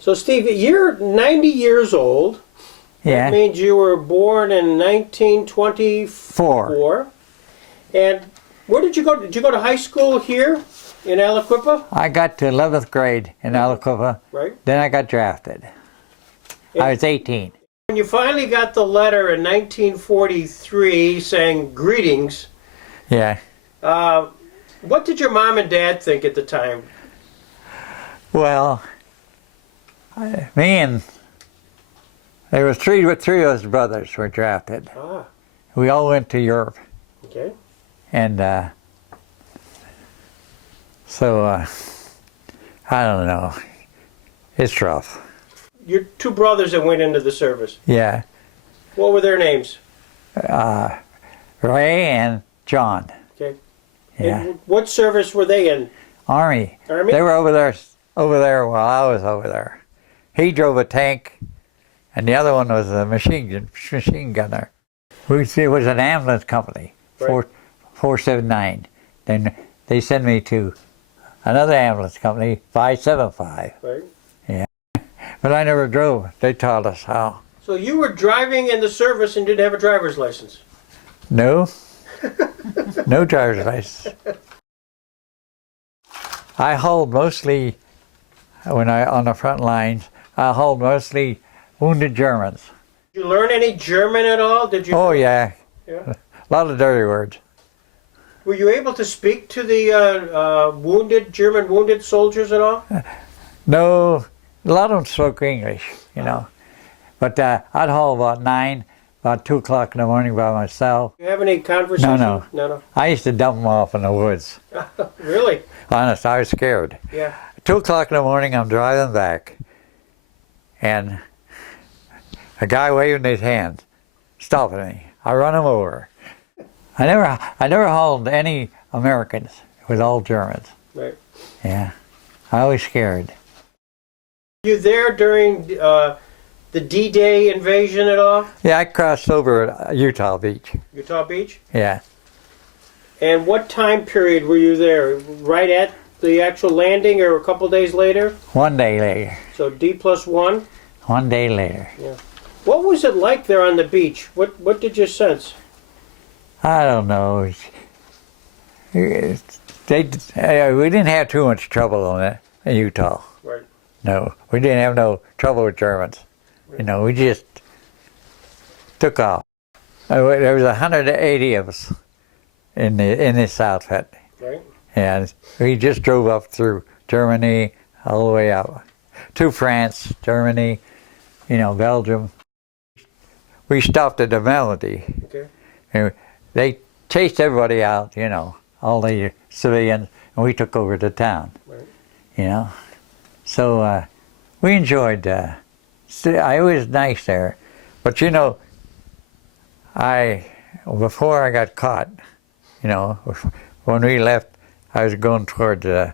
So, Steve, you're 90 years old. Yeah. That means you were born in 1924. Four. And where did you go? Did you go to high school here in Aliquippa? I got to 11th grade in Aliquippa. Right. Then I got drafted. I was 18. When you finally got the letter in 1943 saying greetings, Yeah. what did your mom and dad think at the time? Well, me and there was three of us brothers were drafted. Ah, We all went to Europe, okay. and so I don't know. It's rough. Your two brothers that went into the service. Yeah. What were their names? Ray and John. Okay. Yeah. And what service were they in? Army. Army? They were over there while I was over there. He drove a tank, and the other one was a machine gunner. It was an ambulance company, Right. 479. Then they sent me to another ambulance company, 575. Right. But I never drove. They taught us how. So you were driving in the service and didn't have a driver's license? No. No driver's license. I hauled mostly, on the front lines, I hauled mostly wounded Germans. Did you learn any German at all? Did you? Oh yeah, Yeah. a lot of dirty words. Were you able to speak to the German wounded soldiers at all? No, a lot of them spoke English, you know. But I'd haul about 2 o'clock in the morning by myself. Do you have any conversation? No. No. I used to dump them off in the woods. Really? Honest, I was scared. Yeah. 2 o'clock in the morning, I'm driving back, and a guy waving his hand, stopping me. I run him over. I never hauled any Americans. It was all Germans. Right. Yeah, I was scared. Were you there during the D-Day invasion at all? Yeah, I crossed over at Utah Beach. Utah Beach? Yeah, And what time period were you there? Right at the actual landing or a couple days later? 1 day later. So D+1? 1 day later. What was it like there on the beach? What did you sense? I don't know. We didn't have too much trouble on it in Utah. Right. No, we didn't have no trouble with Germans. You know, we just took off. There was 180 of us in this outfit, Right. and we just drove up through Germany all the way up to France, Germany, you know, Belgium. We stopped at the Melody. Okay. And they chased everybody out, you know, all the civilians, and we took over the town. Right. You know, so we enjoyed. It was nice there, but you know, before I got caught, you know, when we left, I was going toward. I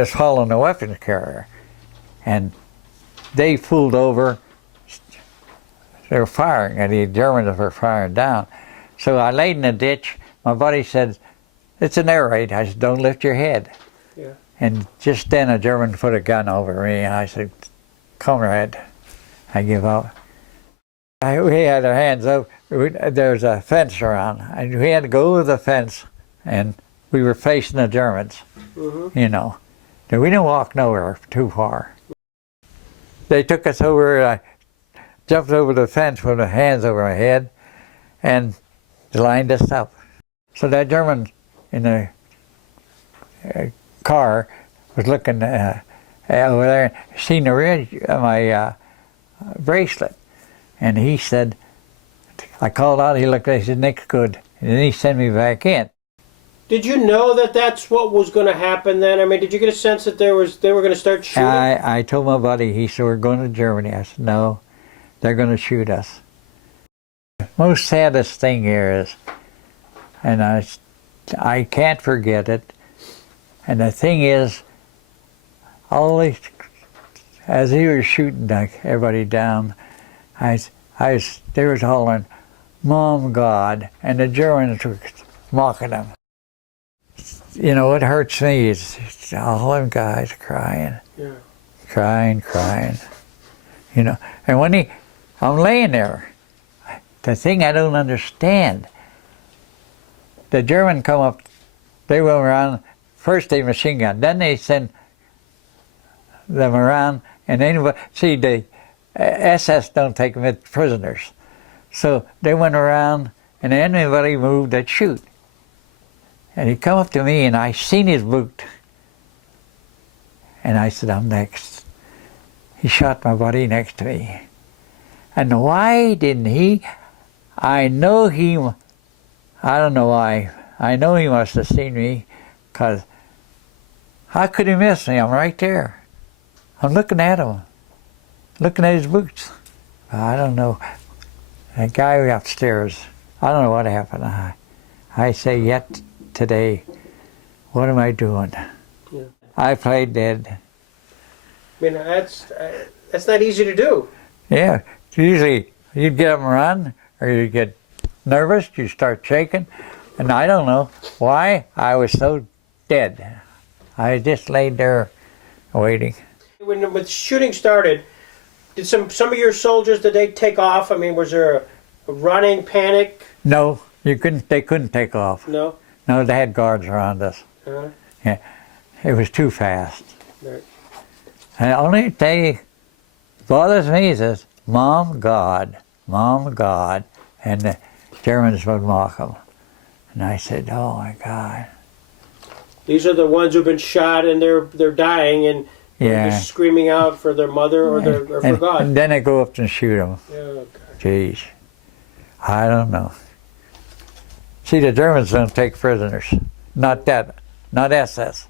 was following a weapons carrier, and they pulled over. They were firing, and the Germans were firing down. So I laid in a ditch. My buddy said, "It's an air raid." I said, "Don't lift your head." Yeah. And just then a German put a gun over me, and I said, "Comrade, I give up." We had our hands up. There was a fence around, and we had to go over the fence, and we were facing the Germans, you know. And we didn't walk nowhere too far. They took us over, I jumped over the fence with my hands over my head, and they lined us up. So that German in the car was looking over there, seen the ridge of my bracelet, and he said, I called out, he looked at it, he said, "Nick's good," and then he sent me back in. Did you know that that's what was going to happen then? I mean, did you get a sense that they were going to start shooting? I told my buddy, he said, "We're going to Germany." I said, "No, they're going to shoot us." Most saddest thing here is, and I can't forget it, and the thing is, as he was shooting everybody down, they was hollering, "Mom, God," and the Germans were mocking them. You know, what hurts me is all them guys crying. Yeah. crying. You know, and when I'm laying there, the thing I don't understand, the German come up, they went around, first they machine gun, then they send them around, and anybody, see, the SS don't take them as prisoners. So they went around, and anybody moved, they'd shoot. And he come up to me, and I seen his boot. And I said, I'm next. He shot my buddy next to me. And why didn't he? I know he, I don't know why. I know he must have seen me, because how could he miss me? I'm right there. I'm looking at him, looking at his boots. I don't know. That guy upstairs, I don't know what happened. I say, yet today, what am I doing? Yeah. I played dead. I mean, that's not easy to do. Yeah, usually you'd get up and run, or you'd get nervous, you start shaking, and I don't know why I was so dead. I just laid there waiting. When the shooting started, did some of your soldiers, did they take off? I mean, was there a running panic? No, they couldn't take off. No? No, they had guards around us. Uh-huh. Yeah, it was too fast. Right. And the only thing bothers me is, Mom, God, and the Germans would mock them. And I said, oh my God. These are the ones who've been shot and they're dying and they're Yeah. just screaming out for their mother or for God. And then they go up and shoot them. Yeah, okay. Jeez, I don't know. See, the Germans don't take prisoners. Not SS.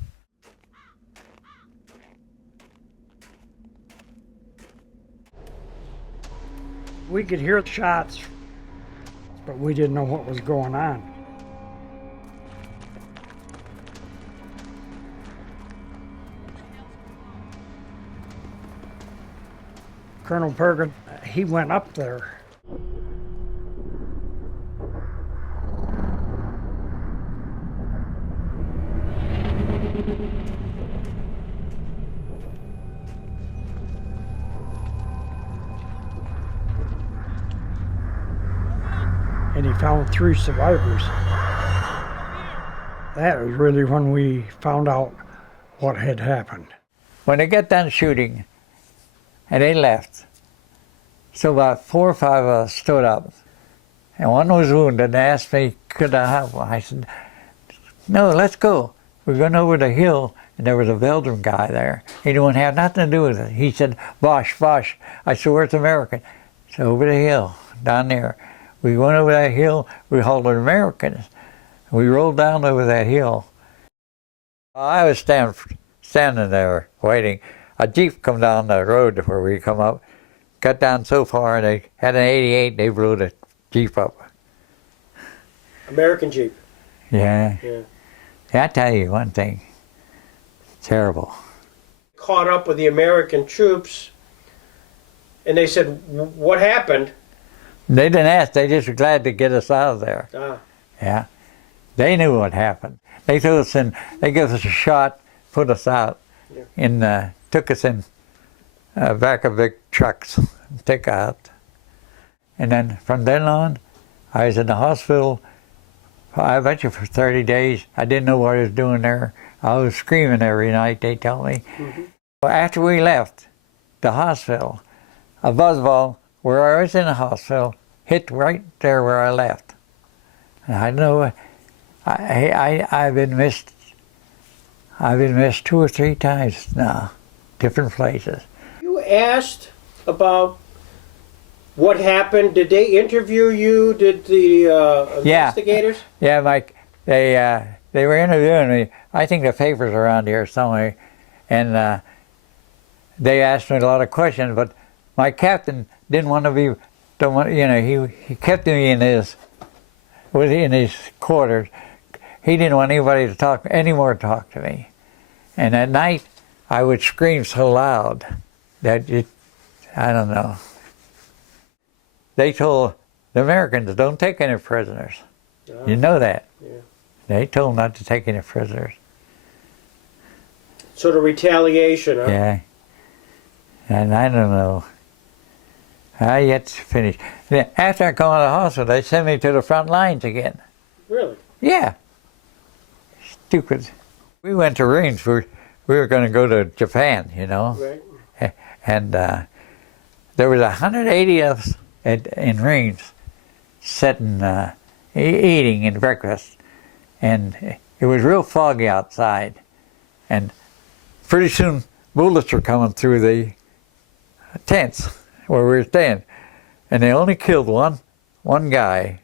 We could hear the shots, but we didn't know what was going on. Colonel Pergin, he went up there. And he found 3 survivors. That was really when we found out what had happened. When they got done shooting, and they left, so about 4 or 5 of us stood up, and one was wounded and asked me, could I have one? I said, no, let's go. We went over the hill, and there was a Belgian guy there. He didn't have nothing to do with it. He said, Bosch. I said, where's American? He said, over the hill, down there. We went over that hill, we halted Americans. We rolled down over that hill. I was standing there waiting. A Jeep come down the road where we come up, got down so far, and they had an 88, they blew the Jeep up. American Jeep. Yeah. Yeah. I tell you one thing, terrible. Caught up with the American troops and they said, what happened? They didn't ask, they just were glad to get us out of there. Ah. Yeah. They knew what happened. They threw us in, they gave us a shot, put us out, Yeah. took us in back of big trucks, took out. And then from then on, I was in the hospital, I bet you for 30 days. I didn't know what I was doing there. I was screaming every night, they told me. Mm-hmm. Well, after we left the hospital, a buzzball where I was in the hospital hit right there where I left. And I know I've been missed 2 or 3 times now, different places. You asked about what happened. Did they interview you? Did the investigators? Yeah, Mike, they were interviewing me. I think the papers around here somewhere, and they asked me a lot of questions. But my captain didn't want to be, he kept me in his quarters. He didn't want anybody to talk to me. And at night, I would scream so loud that I don't know. They told the Americans, don't take any prisoners. You know that. Yeah. They told not to take any prisoners. Sort of retaliation, huh? Yeah. And I don't know. I yet to finish. Then after I come out of the hospital, they sent me to the front lines again. Really? Yeah. Stupid. We went to Rheims. We were going to go to Japan, you know. Right. And there was 180 of us in Rheims sitting, eating and breakfast. And it was real foggy outside. And pretty soon bullets were coming through the tents where we were staying. And they only killed one guy.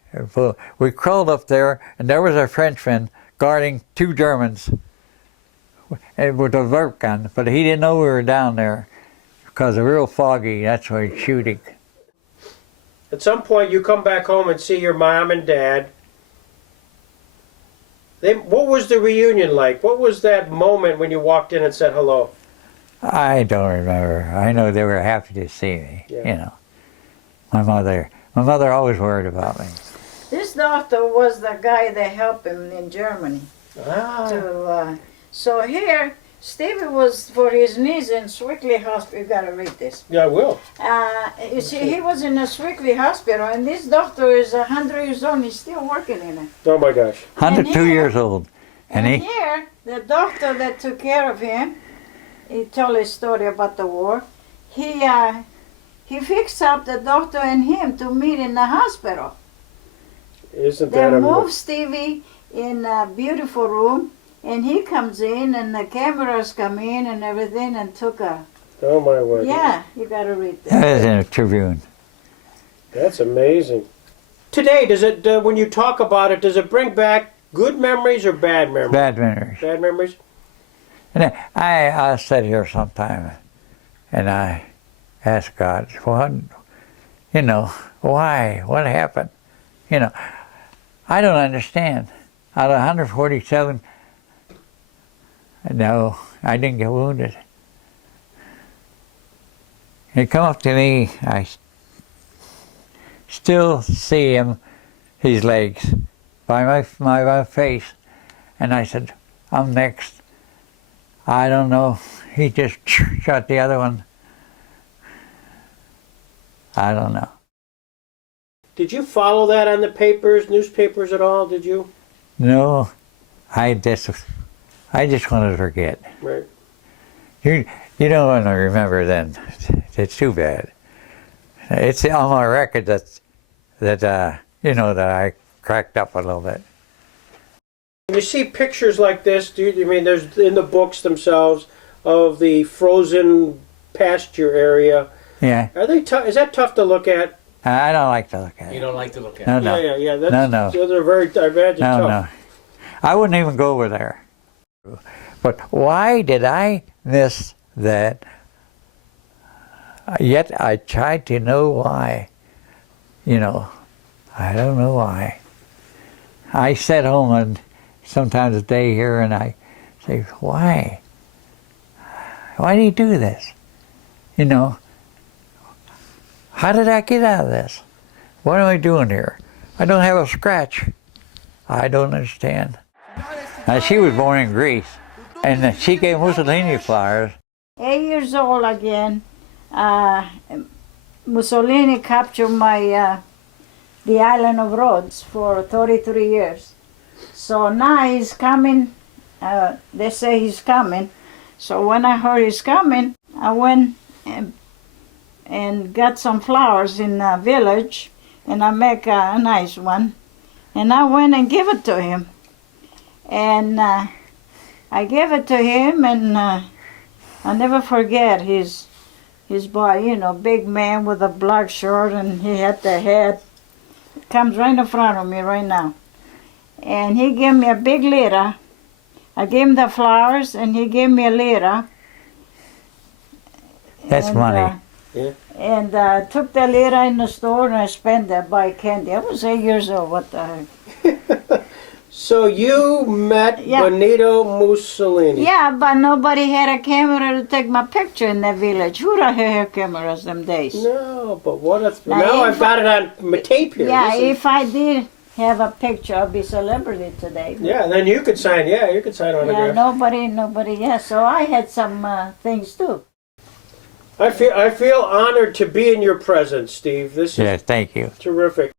We crawled up there, and there was a Frenchman guarding 2 Germans with a vert gun, but he didn't know we were down there because it was real foggy. That's why he's shooting. At some point, you come back home and see your mom and dad. What was the reunion like? What was that moment when you walked in and said hello? I don't remember. I know they were happy to see me, Yeah. you know. My mother always worried about me. This doctor was the guy that helped him in Germany. Ah. So here, Stevie was for his knees in Swickley Hospital. You gotta read this. Yeah, I will. You see, he was in a Swickley Hospital, and this doctor is 100 years old. He's still working in it. Oh my gosh. 102 here- years old. And And he, here, the doctor that took care of him, he told his story about the war. He fixed up the doctor and him to meet in the hospital. Isn't They that moved Stevie in a beautiful room, and he comes in, and the cameras come in and everything, and took a. Oh my word. Yeah, you gotta read that that. was in a Tribune. That's amazing. Today, does it, when you talk about it, does it bring back good memories or bad memories? Bad memories. Bad memories? And I sit here sometime and I ask God, what, you know, why? What happened? You know, I don't understand. Out of 147, no, I didn't get wounded. He come up to me, I still see him, his legs, by my face, and I said, I'm next. I don't know. He just shot the other one. I don't know. Did you follow that on the papers, newspapers at all? Did you? No, I just wanted to forget. Right. You don't want to remember then. It's too bad. It's on my record that you know, that I cracked up a little bit. When you see pictures like this, there's in the books themselves of the frozen pasture area. Yeah, Are they tough? Is that tough to look at? I don't like to look at You it. don't like to look at No, it. no, Yeah. That's, No. So they're very, I imagine, no, tough. no. I wouldn't even go over there. But why did I miss that? Yet I tried to know why. You know, I don't know why. I sit home and sometimes a day here and I say, why? Why do you do this? You know, how did I get out of this? What am I doing here? I don't have a scratch. I don't understand. Now, she was born in Greece, and she gave Mussolini flowers. 8 years old again. Mussolini captured the island of Rhodes for 33 years. So now he's coming. They say he's coming. So when I heard he's coming, I went and got some flowers in the village, and I make a nice one. And I went and gave it to him. And I gave it to him, and I'll never forget his boy, you know, big man with a black shirt, and he had the head. It comes right in front of me right now. And he gave me a big lira. I gave him the flowers, and he gave me a lira. That's And, money. And I took the lira in the store, and I spent that buy candy. I was 8 years old. What the heck? So you met Yeah. Benito Mussolini. Yeah, but nobody had a camera to take my picture in the village. Who the hell had cameras them days? No, but what if... Now, Now if I've got it on tape here. Yeah, This is- if I did have a picture, I'd be celebrity today. Yeah, then you could sign, you could sign Yeah, autographs. nobody, yeah. So I had some things too. I feel honored to be in your presence, Steve. This is Yes, thank you. terrific.